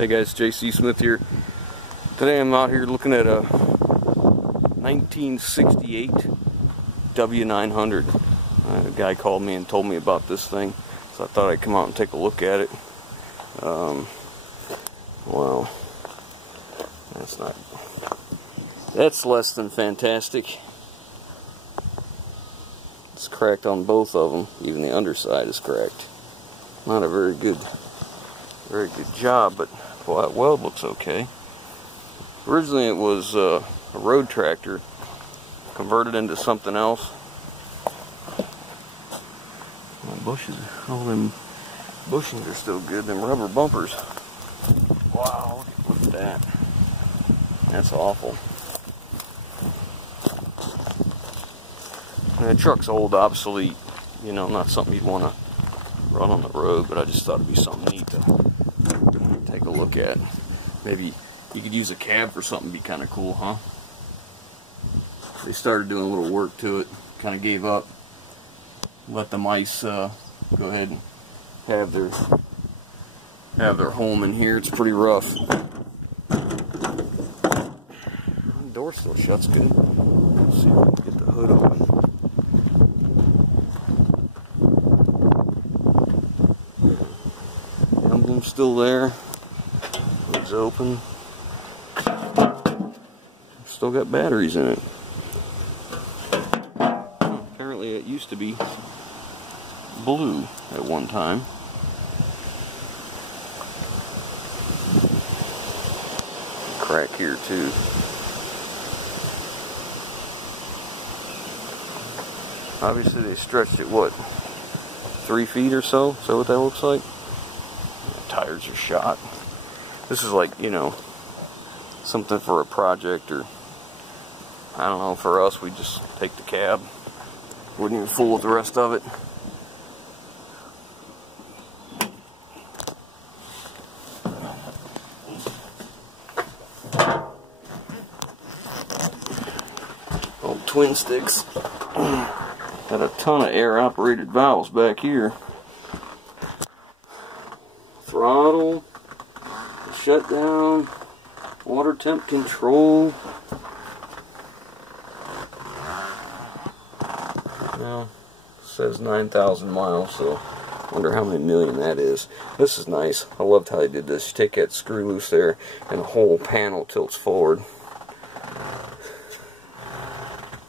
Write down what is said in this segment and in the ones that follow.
Hey guys, JC Smith here. Today I'm out here looking at a 1968 W900. A guy called me and told me about this thing, so I thought I'd come out and take a look at it. Wow, that's less than fantastic. It's cracked on both of them. Even the underside is cracked. Not a very good job, but well, that weld looks okay. Originally it was a road tractor converted into something else. Bushes, all them bushings are still good. Them rubber bumpers. Wow, look at that. That's awful. And the truck's old, obsolete. You know, not something you'd want to run on the road, but I just thought it'd be something neat to take a look at. Maybe you could use a cab for something, be kind of cool, huh? They started doing a little work to it, kind of gave up. Let the mice go ahead and have their home in here. It's pretty rough. The door still shuts good. Let's see if we can get the hood open. Emblem's still there. Hood's open. Still got batteries in it. Apparently it used to be blue at one time. Crack here too. Obviously they stretched it, what, 3 feet or so? Is that what that looks like? The tires are shot. This is like, you know, something for a project, or I don't know, for us we just take the cab. Wouldn't even fool with the rest of it. Old twin sticks. Got a ton of air-operated valves back here. Throttle, shutdown, water temp control. Well, it says 9,000 miles, so I wonder how many million that is. This is nice. I loved how they did this. You take that screw loose there, and the whole panel tilts forward.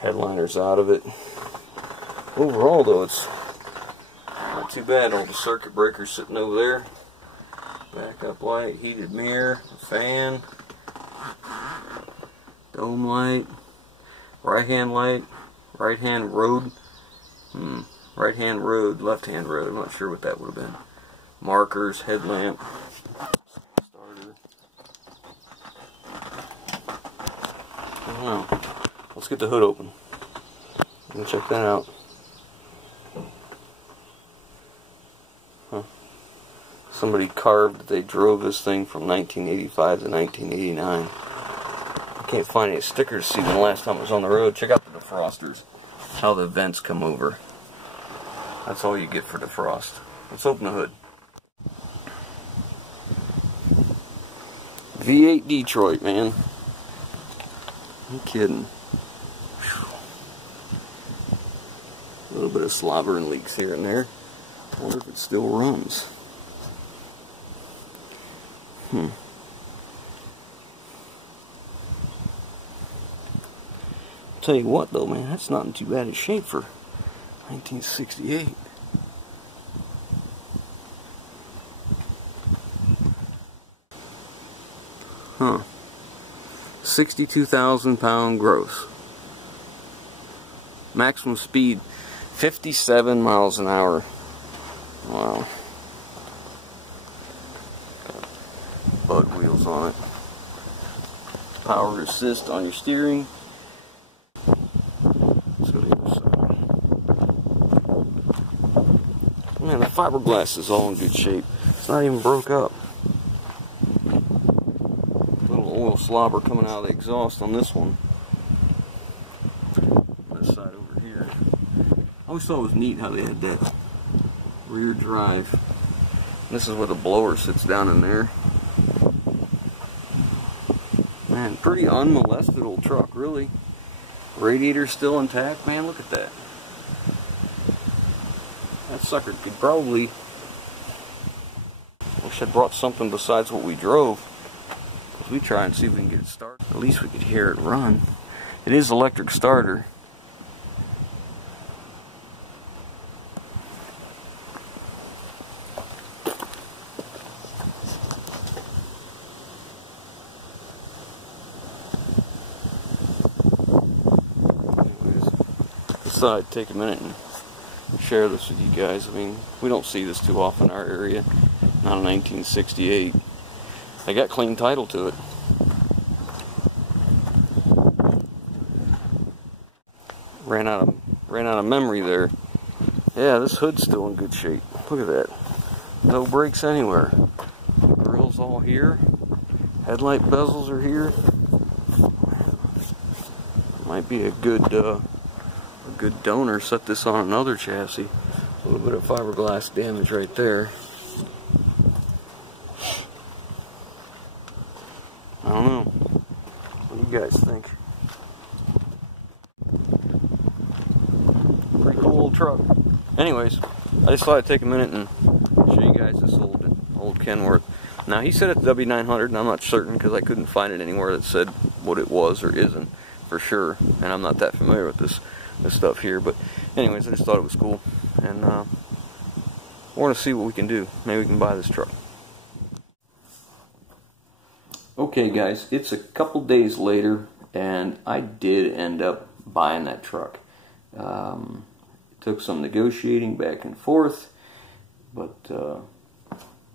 Headliner's out of it. Overall, though, it's not too bad. All the circuit breakers sitting over there. Backup light, heated mirror, fan, dome light, right-hand light, right-hand road. Right-hand road, left-hand road. I'm not sure what that would have been. Markers, headlamp, starter. I don't know. Let's get the hood open and check that out. Huh. Somebody carved that they drove this thing from 1985 to 1989. I can't find any stickers to see when the last time it was on the road. Check out the defrosters. How the vents come over. That's all you get for defrost. Let's open the hood. V8 Detroit, man. I'm kidding. A little bit of slobber and leaks here and there. I wonder if it still runs. Tell you what though, man, that's not in too bad a shape for 1968. Huh. 62,000 pound gross. Maximum speed 57 miles an hour. Wow. Bug wheels on it. Power assist on your steering. Man, the fiberglass is all in good shape. It's not even broke up. Little oil slobber coming out of the exhaust on this one. This side over here. I always thought it was neat how they had that rear drive. This is where the blower sits down in there. Man, pretty unmolested old truck, really. Radiator still intact, man, look at that. That sucker could probably... Wish I'd brought something besides what we drove. We try and see if we can get it started. At least we could hear it run. It is electric starter. Thought I'd take a minute and share this with you guys. I mean, we don't see this too often in our area. Not a 1968. I got clean title to it. Ran out of memory there. Yeah, this hood's still in good shape. Look at that. No breaks anywhere. Grill's all here. Headlight bezels are here. Might be a good donor. Set this on another chassis. A little bit of fiberglass damage right there. I don't know. What do you guys think? Pretty cool old truck. Anyways, I just thought I'd take a minute and show you guys this old Kenworth. Now, he said it's W900, and I'm not certain because I couldn't find it anywhere that said what it was or isn't for sure, and I'm not that familiar with this stuff here. But anyways, I just thought it was cool, and we're going to see what we can do. Maybe we can buy this truck. Okay guys, it's a couple days later, and I did end up buying that truck. It took some negotiating back and forth, but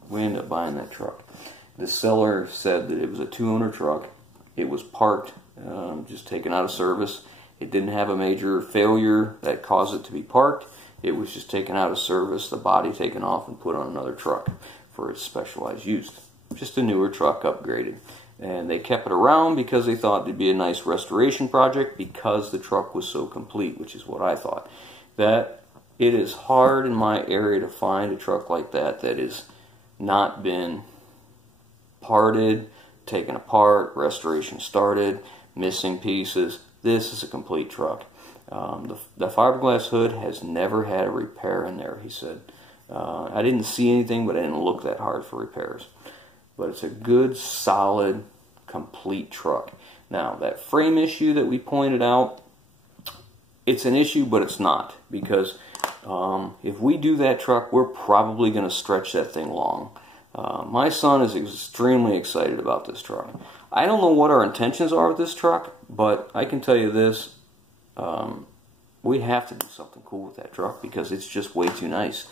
we ended up buying that truck. The seller said that it was a 2-owner truck. It was parked, just taken out of service. It didn't have a major failure that caused it to be parked. It was just taken out of service, the body taken off and put on another truck for its specialized use. Just a newer truck, upgraded. And they kept it around because they thought it'd be a nice restoration project because the truck was so complete, which is what I thought. That it is hard in my area to find a truck like that that has not been parted, taken apart, restoration started, missing pieces. This is a complete truck. The fiberglass hood has never had a repair in there, he said. I didn't see anything, but I didn't look that hard for repairs. But it's a good, solid, complete truck. Now, that frame issue that we pointed out, it's an issue, but it's not. Because if we do that truck, we're probably going to stretch that thing long. My son is extremely excited about this truck. I don't know what our intentions are with this truck, but I can tell you this. We have to do something cool with that truck because it's just way too nice.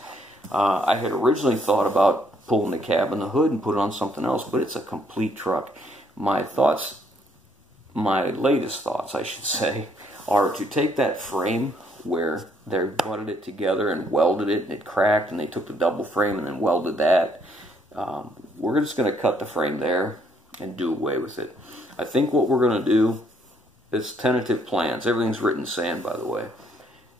I had originally thought about pulling the cab and the hood and put it on something else, but it's a complete truck. My thoughts, my latest thoughts, I should say, are to take that frame where they butted it together and welded it, and it cracked, and they took the double frame and then welded that. We're just going to cut the frame there and do away with it. I think what we're going to do, it's tentative plans, everything's written in sand, by the way,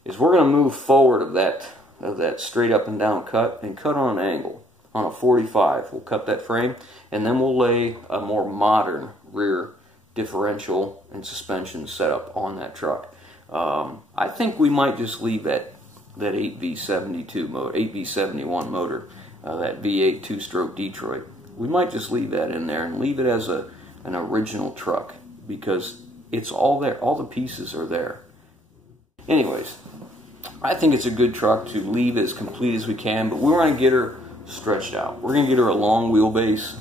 is we're going to move forward of that straight up and down cut and cut on an angle. On a 45, we'll cut that frame, and then we'll lay a more modern rear differential and suspension setup on that truck. I think we might just leave that 8V72 motor, 8V71 motor, that V8 2-stroke Detroit. We might just leave that in there and leave it as an original truck because it's all there. All the pieces are there. Anyways, I think it's a good truck to leave as complete as we can, but we want to get her stretched out. We're going to get her a long wheelbase.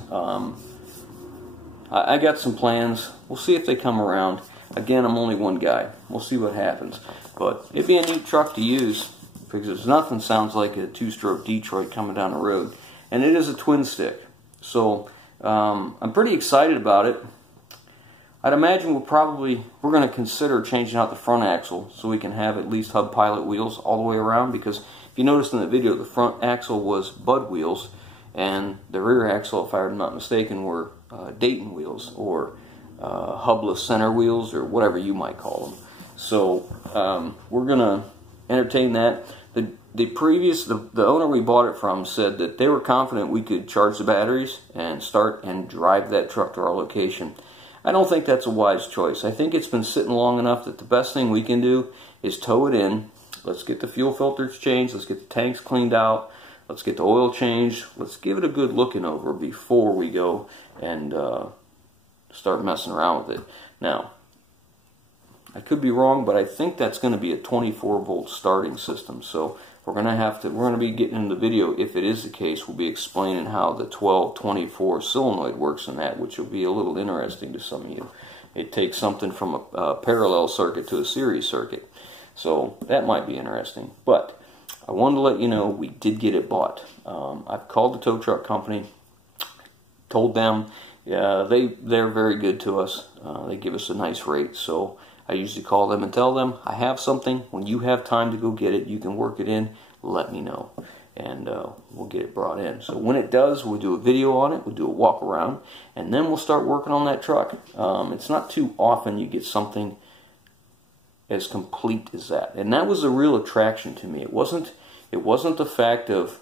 I got some plans. We'll see if they come around. Again, I'm only one guy. We'll see what happens. But it'd be a neat truck to use because nothing sounds like a 2-stroke Detroit coming down the road. And it is a twin stick. So I'm pretty excited about it. I'd imagine we're going to consider changing out the front axle so we can have at least hub pilot wheels all the way around, because if you noticed in the video, the front axle was Bud wheels and the rear axle, if I'm not mistaken, were Dayton wheels or hubless center wheels or whatever you might call them. So we're going to entertain that. The owner we bought it from said that they were confident we could charge the batteries and start and drive that truck to our location. I don't think that's a wise choice. I think it's been sitting long enough that the best thing we can do is tow it in. Let's get the fuel filters changed. Let's get the tanks cleaned out. Let's get the oil changed. Let's give it a good looking over before we go and start messing around with it. Now, I could be wrong, but I think that's going to be a 24-volt starting system. So we're going to be getting in the video, if it is the case, we'll be explaining how the 1224 solenoid works in that, which will be a little interesting to some of you. It takes something from a parallel circuit to a series circuit. So that might be interesting. But I wanted to let you know we did get it bought. I've called the tow truck company, told them they're very good to us. They give us a nice rate. So I usually call them and tell them, I have something. When you have time to go get it, you can work it in, let me know. And we'll get it brought in. So when it does, we'll do a video on it, we'll do a walk around, and then we'll start working on that truck. It's not too often you get something as complete as that. And that was a real attraction to me. It wasn't the fact of,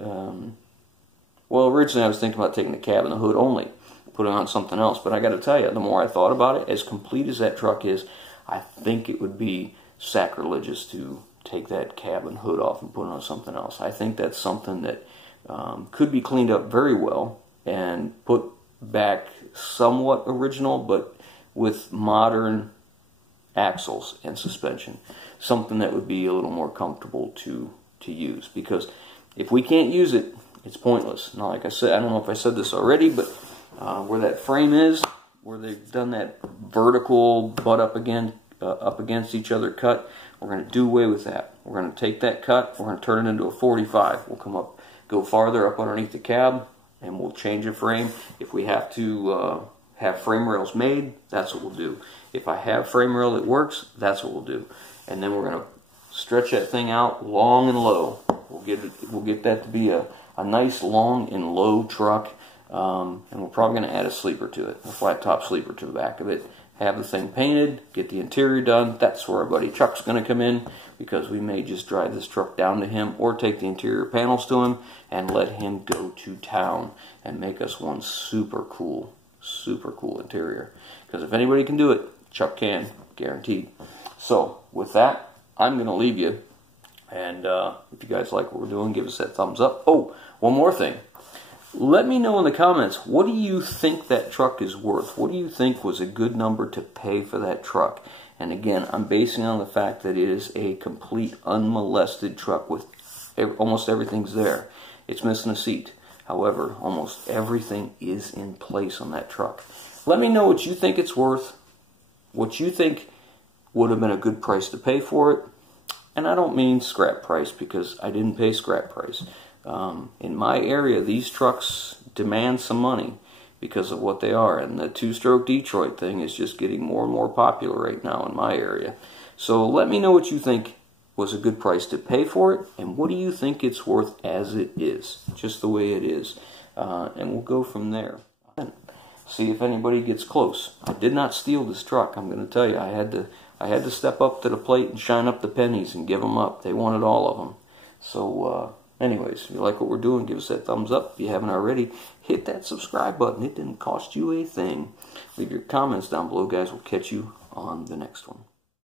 well, originally I was thinking about taking the cab and the hood only, putting on something else. But I got to tell you, the more I thought about it, as complete as that truck is, I think it would be sacrilegious to take that cab and hood off and put on something else. I think that's something that could be cleaned up very well and put back somewhat original, but with modern axles and suspension. Something that would be a little more comfortable to use. Because if we can't use it, it's pointless. Now, like I said, I don't know if I said this already, but where that frame is, where they've done that vertical butt up against each other cut, we're going to do away with that. We're going to take that cut, we're going to turn it into a 45. We'll come up, go farther up underneath the cab, and we'll change the frame. If we have to have frame rails made, that's what we'll do. If I have frame rail that works, that's what we'll do. And then we're going to stretch that thing out long and low. We'll get that to be a nice long and low truck. And we're probably going to add a sleeper to it, a flat top sleeper to the back of it. Have the thing painted, get the interior done. That's where our buddy Chuck's going to come in, because we may just drive this truck down to him or take the interior panels to him and let him go to town and make us one super cool interior. Because if anybody can do it, Chuck can, guaranteed. So with that, I'm going to leave you. And if you guys like what we're doing, give us that thumbs up. Oh, one more thing. Let me know in the comments, what do you think that truck is worth? What do you think was a good number to pay for that truck? And again, I'm basing it on the fact that it is a complete unmolested truck with almost everything's there. It's missing a seat. However, almost everything is in place on that truck. Let me know what you think it's worth, what you think would have been a good price to pay for it. And I don't mean scrap price, because I didn't pay scrap price. In my area, these trucks demand some money because of what they are. And the two-stroke Detroit thing is just getting more and more popular right now in my area. So let me know what you think was a good price to pay for it, and what do you think it's worth as it is, just the way it is. And we'll go from there. See if anybody gets close. I did not steal this truck. I'm going to tell you, I had to step up to the plate and shine up the pennies and give them up. They wanted all of them. So anyways, if you like what we're doing, give us that thumbs up. If you haven't already, hit that subscribe button. It didn't cost you a thing. Leave your comments down below, guys. We'll catch you on the next one.